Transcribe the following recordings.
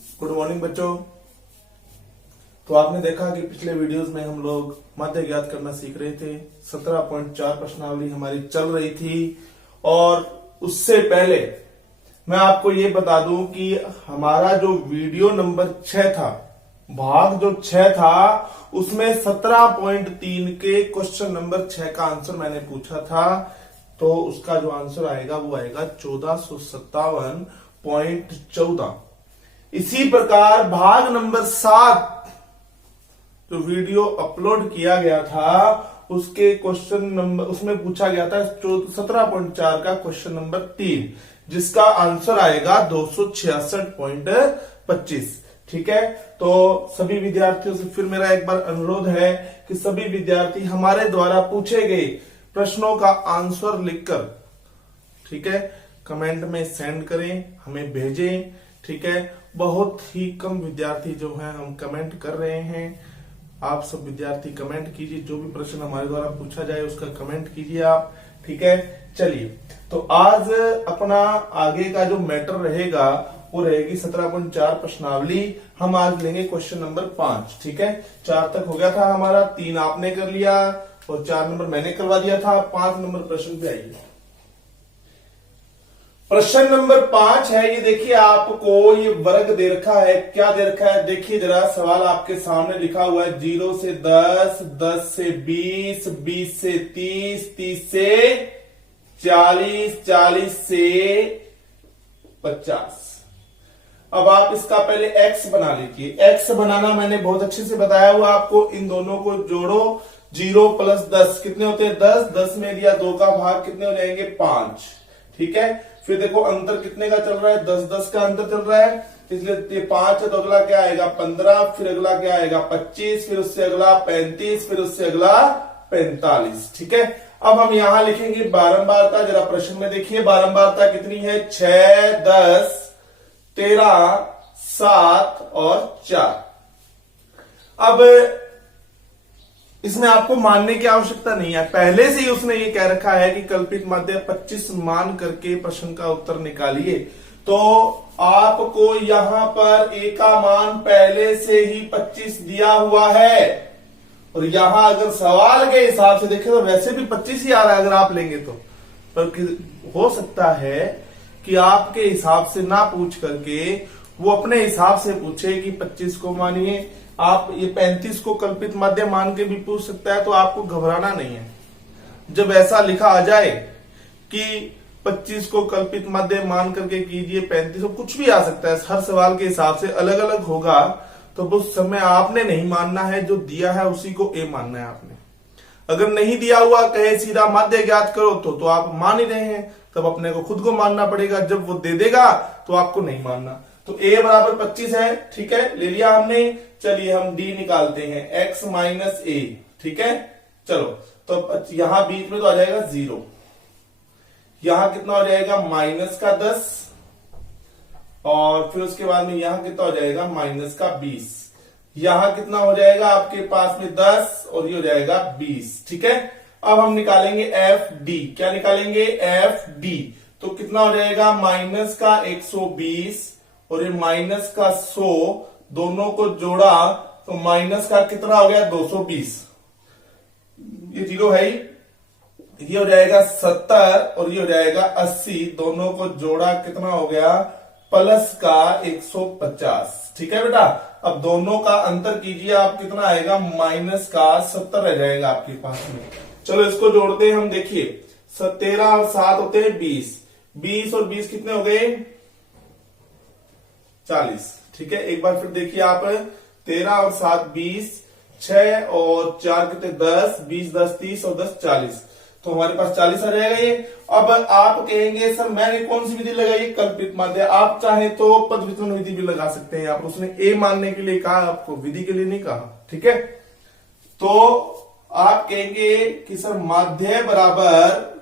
Good morning बच्चों। तो आपने देखा कि पिछले वीडियोस में हम लोग माध्य ज्ञात करना सीख रहे थे। 17.4 प्रश्नावली हमारी चल रही थी और उससे पहले मैं आपको ये बता दूं कि हमारा जो वीडियो नंबर 6 था, भाग जो 6 था, उसमें 17.3 के क्वेश्चन नंबर 6 का आंसर मैंने पूछा था। तो उसका जो आंसर आएगा वो आएगा 1457.14। इसी प्रकार भाग नंबर 7 जो वीडियो अपलोड किया गया था उसके क्वेश्चन नंबर, उसमें पूछा गया था 17.4 का क्वेश्चन नंबर 3, जिसका आंसर आएगा 266.25। ठीक है, तो सभी विद्यार्थियों से फिर मेरा एक बार अनुरोध है कि सभी विद्यार्थी हमारे द्वारा पूछे गए प्रश्नों का आंसर लिखकर, ठीक है, कमेंट में सेंड करें, हमें भेजें। ठीक है, बहुत ही कम विद्यार्थी जो हैं हम कमेंट कर रहे हैं। आप सब विद्यार्थी कमेंट कीजिए, जो भी प्रश्न हमारे द्वारा पूछा जाए उसका कमेंट कीजिए आप। ठीक है, चलिए, तो आज अपना आगे का जो मैटर रहेगा वो रहेगी 17.4 प्रश्नावली। हम आज लेंगे क्वेश्चन नंबर 5। ठीक है, 4 तक हो गया था हमारा, 3 आपने कर लिया और 4 नंबर मैंने करवा दिया था। 5 नंबर प्रश्न पे आइए। प्रश्न नंबर 5 है, ये देखिए आपको ये वर्ग दे रखा है। क्या दे रखा है देखिए जरा, सवाल आपके सामने लिखा हुआ है 0 से 10, 10 से 20, 20 से 30, 30 से 40, 40 से 50। अब आप इसका पहले x बना लीजिए। x बनाना मैंने बहुत अच्छे से बताया हुआ आपको। इन दोनों को जोड़ो, 0 प्लस 10 कितने होते हैं 10, 10 में दिया 2 का भाग कितने हो जाएंगे 5। ठीक है, फिर देखो अंतर कितने का चल रहा है 10 10 का अंतर चल रहा है, इसलिए ये 5 है तो अगला क्या आएगा 15, फिर अगला क्या आएगा 25, फिर उससे अगला 35, फिर उससे अगला 45। ठीक है, अब हम यहां लिखेंगे बारंबारता। जरा प्रश्न में देखिए बारंबारता कितनी है 6, 10, 13, 7 और 4। अब इसमें आपको मानने की आवश्यकता नहीं है, पहले से ही उसने ये कह रखा है कि कल्पित माध्य 25 मान करके प्रश्न का उत्तर निकालिए। तो आपको यहां पर ए का मान पहले से ही 25 दिया हुआ है और यहां अगर सवाल के हिसाब से देखें तो वैसे भी 25 ही आ रहा है अगर आप लेंगे तो। पर हो सकता है कि आपके हिसाब से ना पूछ करके वो अपने हिसाब से पूछे कि 25 को मानिए, आप ये 35 को कल्पित माध्य मान के भी पूछ सकता है। तो आपको घबराना नहीं है। जब ऐसा लिखा आ जाए कि 25 को कल्पित माध्य मान करके कीजिए 35 को, कुछ भी आ सकता है, हर सवाल के हिसाब से अलग अलग होगा। तो उस समय आपने नहीं मानना है, जो दिया है उसी को ए मानना है आपने। अगर नहीं दिया हुआ कहे सीधा माध्य ज्ञात करो तो आप मान ही रहे हैं, तब अपने को खुद को मानना पड़ेगा। जब वो दे देगा तो आपको नहीं मानना। तो a बराबर 25 है। ठीक है, ले लिया हमने। चलिए हम d निकालते हैं, x माइनस a। ठीक है, चलो, तो यहां बीच में तो आ जाएगा 0, यहां कितना हो जाएगा माइनस का 10 और फिर उसके बाद में यहां कितना हो जाएगा माइनस का 20। यहां कितना हो जाएगा आपके पास में 10 और ये हो जाएगा 20। ठीक है, अब हम निकालेंगे एफ डी। क्या निकालेंगे एफ डी, तो कितना हो जाएगा माइनस का 120 और ये माइनस का 100, दोनों को जोड़ा तो माइनस का कितना हो गया 220। ये 0 है ही, ये हो जाएगा 70 और ये हो जाएगा 80, दोनों को जोड़ा कितना हो गया प्लस का 150। ठीक है बेटा, अब दोनों का अंतर कीजिए आप, कितना आएगा माइनस का 70 रह जाएगा आपके पास में। चलो इसको जोड़ते हैं हम। देखिए 13 और 7 होते हैं 20, 20 और 20 कितने हो गए 40। ठीक है, एक बार फिर देखिए आप, 13 और 7 20, 6 और 4 कितने 10, 20 10 30 और 10 40, तो हमारे पास 40 आ जाएगा ये। अब आप कहेंगे सर मैंने कौन सी विधि लगाई कल्पित माध्य। आप चाहे तो पद वितरण विधि भी लगा सकते हैं। आप उसने ए मानने के लिए कहा, आपको विधि के लिए नहीं कहा। ठीक है, तो आप कहेंगे कि सर माध्य बराबर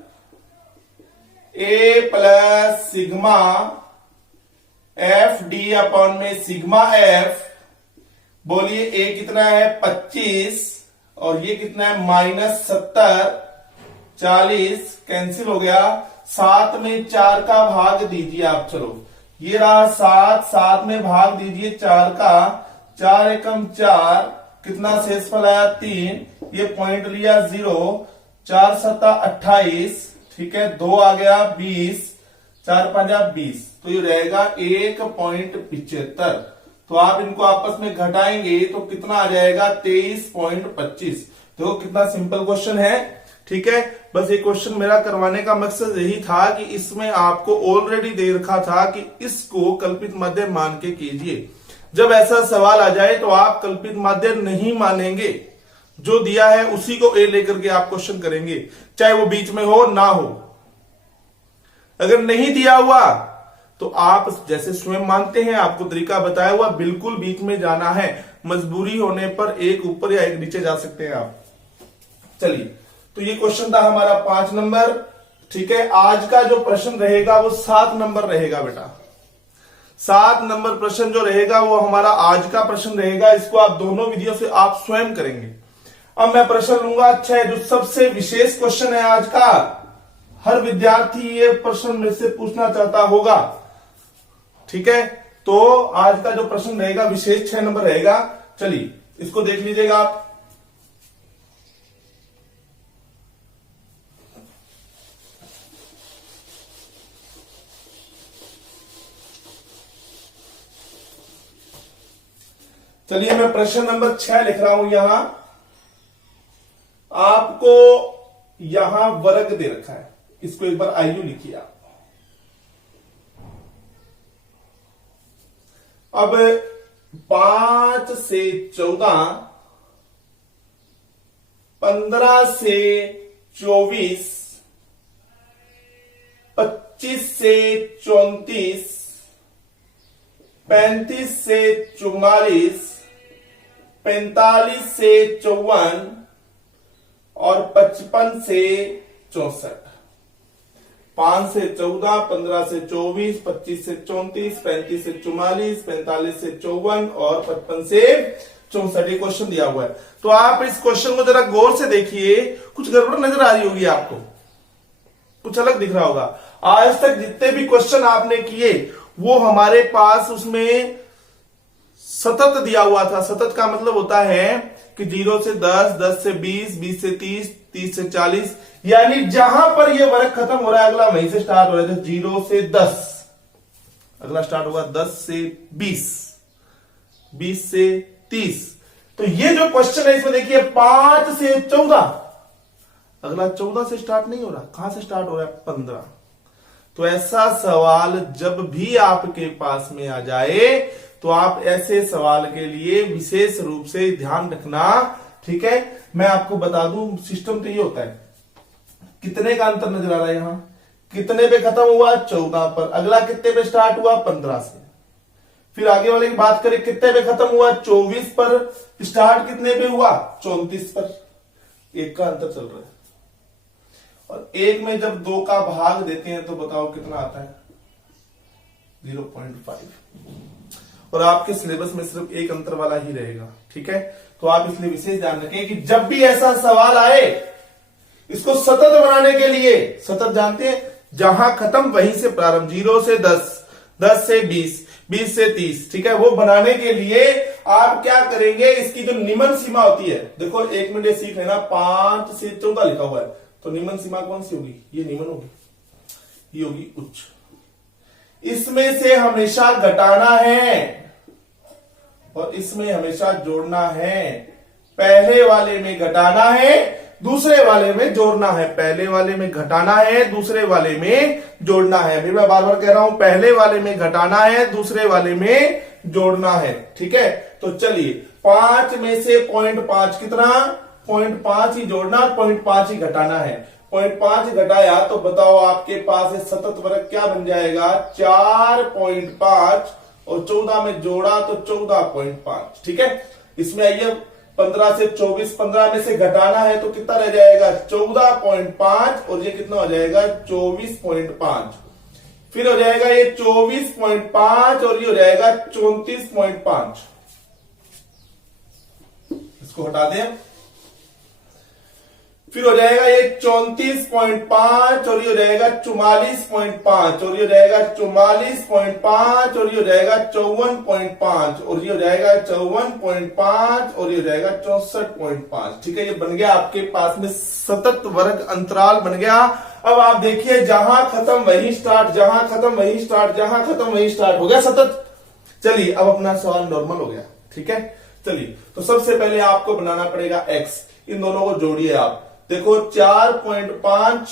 A plus sigma F D upon में सिग्मा एफ। बोलिए ए कितना है 25 और ये कितना है माइनस 70, 40 कैंसिल हो गया। 7 में 4 का भाग दीजिए आप। चलो ये रहा 7, 7 में भाग दीजिए 4 का, 4 एकम 4, कितना शेषफल आया 3, ये पॉइंट लिया 0, 4 सत्ता 28, ठीक है, 2 आ गया 20, 4 5 20, तो ये रहेगा 1.75। तो आप इनको आपस में घटाएंगे तो कितना आ जाएगा 23.25। देखो कितना सिंपल क्वेश्चन है, ठीक है। बस ये क्वेश्चन मेरा करवाने का मकसद यही था कि इसमें आपको ऑलरेडी दे रखा था कि इसको कल्पित माध्य मान के कीजिए। जब ऐसा सवाल आ जाए तो आप कल्पित माध्य नहीं मानेंगे, जो दिया है उसी को ए लेकर के आप क्वेश्चन करेंगे, चाहे वो बीच में हो ना हो। अगर नहीं दिया हुआ तो आप जैसे स्वयं मानते हैं, आपको तरीका बताया हुआ, बिल्कुल बीच में जाना है। मजबूरी होने पर एक ऊपर या एक नीचे जा सकते हैं आप। चलिए, तो ये क्वेश्चन था हमारा 5 नंबर, ठीक है। आज का जो प्रश्न रहेगा वो 7 नंबर रहेगा बेटा। 7 नंबर प्रश्न जो रहेगा वो हमारा आज का प्रश्न रहेगा। इसको आप दोनों विधियों से आप स्वयं करेंगे। अब मैं प्रश्न लूंगा 6, जो सबसे विशेष क्वेश्चन है आज का। हर विद्यार्थी ये प्रश्न मेरे से पूछना चाहता होगा, ठीक है। तो आज का जो प्रश्न रहेगा विशेष 6 नंबर रहेगा। चलिए इसको देख लीजिएगा आप। चलिए मैं प्रश्न नंबर 6 लिख रहा हूं यहां। आपको यहां वर्ग दे रखा है, इसको एक बार आयु लिखिए आप। अब 5 से 14, 15 से 24, 25 से 34, 35 से 44, 45 से 54 और 55 से 64। 5 से 14, 15 से 24, 25 से 34, 35 से 44, 45 से 54 और 55 से 64। ये क्वेश्चन दिया हुआ है। तो आप इस क्वेश्चन को जरा गौर से देखिए, कुछ गड़बड़ नजर आ रही होगी आपको, कुछ अलग दिख रहा होगा। आज तक जितने भी क्वेश्चन आपने किए वो हमारे पास उसमें सतत दिया हुआ था। सतत का मतलब होता है कि 0 से 10, 10 से 20, 20 से 30, 30 से 40, यानी जहां पर ये वर्ग खत्म हो रहा है अगला वहीं से स्टार्ट हो रहा है। 0 से 10 अगला स्टार्ट होगा, 10 से 20, 20 से 30। तो ये जो क्वेश्चन है इसमें देखिए 5 से 14, अगला 14 से स्टार्ट नहीं हो रहा, कहां से स्टार्ट हो रहा है 15। तो ऐसा सवाल जब भी आपके पास में आ जाए तो आप ऐसे सवाल के लिए विशेष रूप से ध्यान रखना, ठीक है। मैं आपको बता दूं सिस्टम तो ये होता है। कितने का अंतर नजर आ रहा है यहां, कितने पे खत्म हुआ 14 पर, अगला कितने पे स्टार्ट हुआ 15 से, फिर आगे वाले की बात करें कितने पे खत्म हुआ 24 पर, स्टार्ट कितने पे हुआ 34 पर। एक का अंतर चल रहा है। और एक में जब 2 का भाग देते हैं तो बताओ कितना आता है 0.5। और आपके सिलेबस में सिर्फ एक अंतर वाला ही रहेगा, ठीक है। तो आप इसलिए विशेष ध्यान रखें कि जब भी ऐसा सवाल आए इसको सतत बनाने के लिए, सतत जानते हैं जहां खत्म वहीं से प्रारंभ, 0 से 10, 10 से 20, 20 से 30, ठीक है। वो बनाने के लिए आप क्या करेंगे, इसकी जो निम्न सीमा होती है, देखो 1 मिनट सीख लेना, 5 से 14 लिखा हुआ है, तो निम्न सीमा कौन सी होगी, ये निम्न होगी, ये होगी उच्च। इसमें से हमेशा घटाना है और इसमें हमेशा जोड़ना है। पहले वाले में घटाना है, दूसरे वाले में जोड़ना है। पहले वाले में घटाना है, दूसरे वाले में जोड़ना है। अभी मैं बार बार कह रहा हूं, पहले वाले में घटाना है, दूसरे वाले में जोड़ना है, ठीक है। तो चलिए 5 में से 0.5 कितना, 0.5 ही जोड़ना, 0.5 ही घटाना है। 0.5 घटाया तो बताओ आपके पास सतत वर्ग क्या बन जाएगा 4.5 और 14 में जोड़ा तो 14.5, ठीक है। इसमें आइए 15 से 24, 15 में से घटाना है तो कितना रह जाएगा 14.5 और ये कितना हो जाएगा 24.5, फिर हो जाएगा ये 24.5 और ये हो जाएगा 34.5। इसको हटा दें। फिर हो जाएगा ये 34.5 और ये हो जाएगा 44.5 और ये हो जाएगा 44.5 और ये हो जाएगा 54.5 और ये हो जाएगा 54.5 और ये हो जाएगा 64.5। ठीक है, ये बन गया आपके पास में सतत वर्ग अंतराल बन गया। अब आप देखिए जहां खत्म वहीं स्टार्ट, जहां खत्म वहीं स्टार्ट, जहां खत्म वहीं स्टार्ट हो गया सतत। चलिए अब अपना सवाल नॉर्मल हो गया। ठीक है, चलिए तो सबसे पहले आपको बनाना पड़ेगा एक्स, इन दोनों को जोड़िए आप। देखो 4.5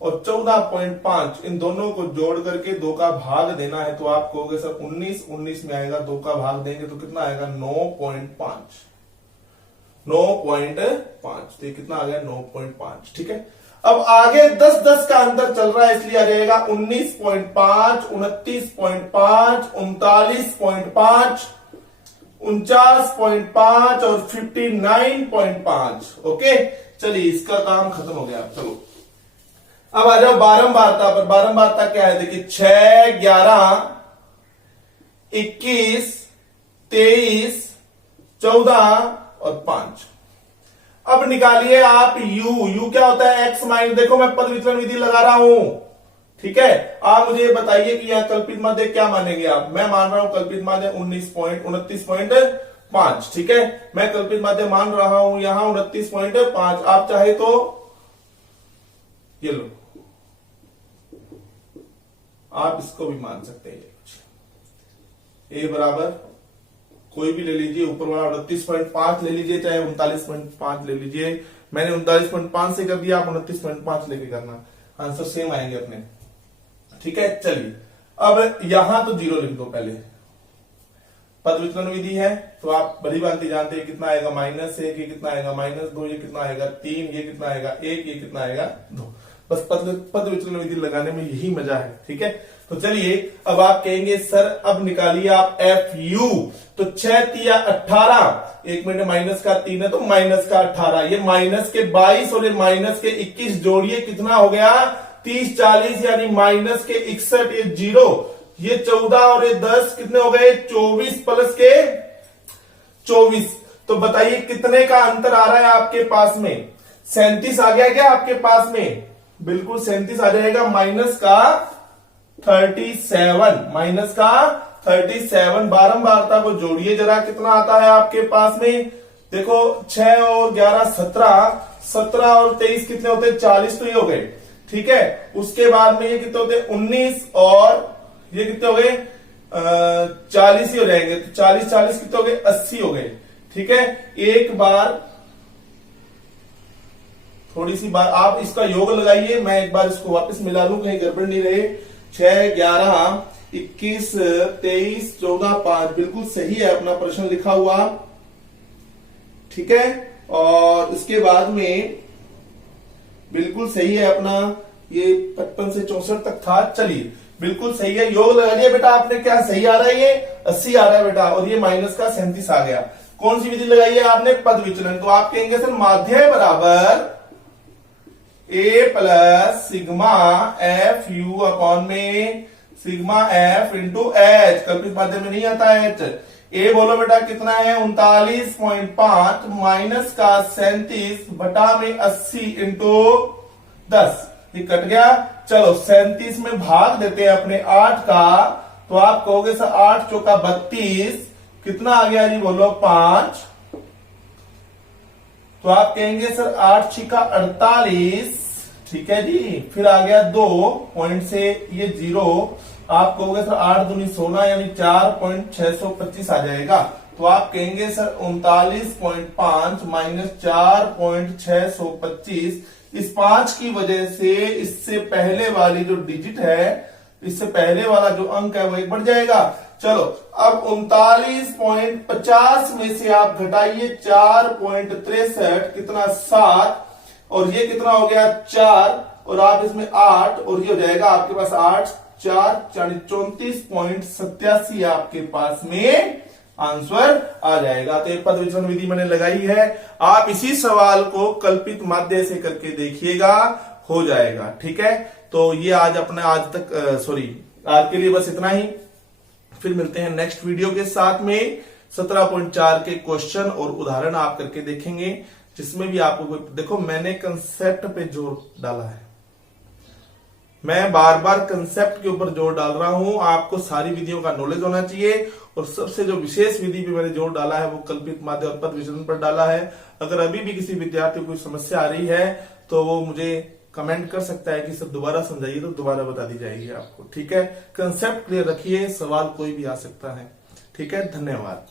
और 14.5 इन दोनों को जोड़ करके 2 का भाग देना है, तो आप कहोगे सर 19 में आएगा, 2 का भाग देंगे तो कितना आएगा 9.5। 9.5 तो कितना आ गया 9.5। ठीक है, अब आगे 10 का अंतर चल रहा है, इसलिए आ जाएगा 19.5, 29.5, 39.5, 49.5 और 59.5। ओके, चलिए इसका काम खत्म हो गया। चलो अब आ जाओ बारंबारता पर। बारंबारता क्या है, देखिए 6, 11, 21, 23, 14 और 5। अब निकालिए आप u क्या होता है x माइनस, देखो मैं पद विचलन विधि लगा रहा हूं। ठीक है, आप मुझे बताइए कि यहां कल्पित माध्य क्या मानेंगे आप। मैं मान रहा हूं कल्पित माध्य 29.5। ठीक है, मैं कल्पित माध्य मान रहा हूं यहां 29.5। आप चाहे तो ये लो, आप इसको भी मान सकते हैं। a बराबर कोई भी ले लीजिए, ऊपर वाला 29.5 ले लीजिए, चाहे 39.5 ले लीजिए। मैंने 39.5 से कर दिया, आप 29.5 लेके करना, आंसर सेम आएंगे अपने। ठीक है, चलिए अब यहां तो 0 लिख दो पहले। पद विचलन विधि है तो आप बड़ी बात जानते हैं, कितना आएगा -1, ये कितना आएगा -2, ये कितना आएगा 3, ये कितना आएगा 1, ये कितना आएगा 2। बस पद विचलन विधि लगाने में यही मजा है। ठीक है, तो चलिए अब आप कहेंगे सर अब निकालिए आप FU। तो 6 तिया 18, 1 मिनट माइनस का 3 है तो माइनस का 18, ये माइनस के 22 और ये माइनस के 21 जोड़िए, कितना हो गया 30, 40 यानी माइनस के 61, ये 0, ये 14 और ये 10 कितने हो गए 24 प्लस के 24। तो बताइए कितने का अंतर आ रहा है आपके पास में, 37 आ गया क्या आपके पास में, बिल्कुल 37 आ जाएगा, माइनस का 37, माइनस का 37। बारंबारता को जोड़िए जरा, कितना आता है आपके पास में, देखो 6 और 11 17, 17 और 23 कितने होते हैं 40, तो ये हो गए। ठीक है, उसके बाद में ये कितने होते हैं 19 और ये कितने हो गए 40 ही हो जाएंगे, तो 40 40 कितने हो गए 80 हो गए। ठीक है, एक बार थोड़ी सी बार आप इसका योग लगाइए, मैं एक बार इसको वापस मिला लूं कहीं गड़बड़ नहीं रहे। 6, 11, 21, 23, 14, 5 बिल्कुल सही है अपना प्रश्न लिखा हुआ। ठीक है, और इसके बाद में बिल्कुल सही है अपना, ये 55 से 64 तक था। चलिए बिल्कुल सही है, योग लगा लिया बेटा आपने, क्या सही आ रहा है, ये 80 आ रहा है बेटा, और ये माइनस का 37 आ गया। कौन सी विधि लगाई है आपने, पद विचलन। तो आप कहेंगे सर माध्य बराबर A plus sigma FU upon में सिग्मा F इंटू H, कल्पित माध्य में नहीं आता है H। A बोलो बेटा कितना है 39.5 माइनस का 37 बटा में 80 इंटू 10, ये कट गया। चलो 37 में भाग देते हैं अपने 8 का, तो आप कहोगे सर 8 चौका 32, कितना आ गया जी बोलो 5। तो आप कहेंगे सर 8 छिका 48, ठीक है जी। फिर आ गया 2 पॉइंट से ये 0, आप कहोगे सर 8 दूनी 16 यानी 4.625 आ जाएगा। तो आप कहेंगे सर 39.5 माइनस 4.625, इस 5 की वजह से इससे पहले वाली जो डिजिट है, इससे पहले वाला जो अंक है वो एक बढ़ जाएगा। चलो अब 39.50 में से आप घटाइए 4.63, कितना 7, और ये कितना हो गया 4, और आप इसमें 8, और ये हो जाएगा आपके पास 8 4 34.87 आपके पास में आंसर आ जाएगा। तो पद विचलन विधि मैंने लगाई है, आप इसी सवाल को कल्पित माध्य से करके देखिएगा, हो जाएगा। ठीक है, तो ये आज अपना आज के लिए बस इतना ही। फिर मिलते हैं नेक्स्ट वीडियो के साथ में। 17.4 के क्वेश्चन और उदाहरण आप करके देखेंगे। जिसमें भी आपको देखो मैंने कंसेप्ट पे जोर डाला है, मैं बार बार कंसेप्ट के ऊपर जोर डाल रहा हूं। आपको सारी विधियों का नॉलेज होना चाहिए और सबसे जो विशेष विधि पे मैंने जोर डाला है वो कल्पित माध्य और पद विचलन पर डाला है। अगर अभी भी किसी विद्यार्थी को कोई समस्या आ रही है तो वो मुझे कमेंट कर सकता है कि सर दोबारा समझाइए, तो दोबारा बता दी जाएगी आपको। ठीक है, कंसेप्ट क्लियर रखिए, सवाल कोई भी आ सकता है। ठीक है, धन्यवाद।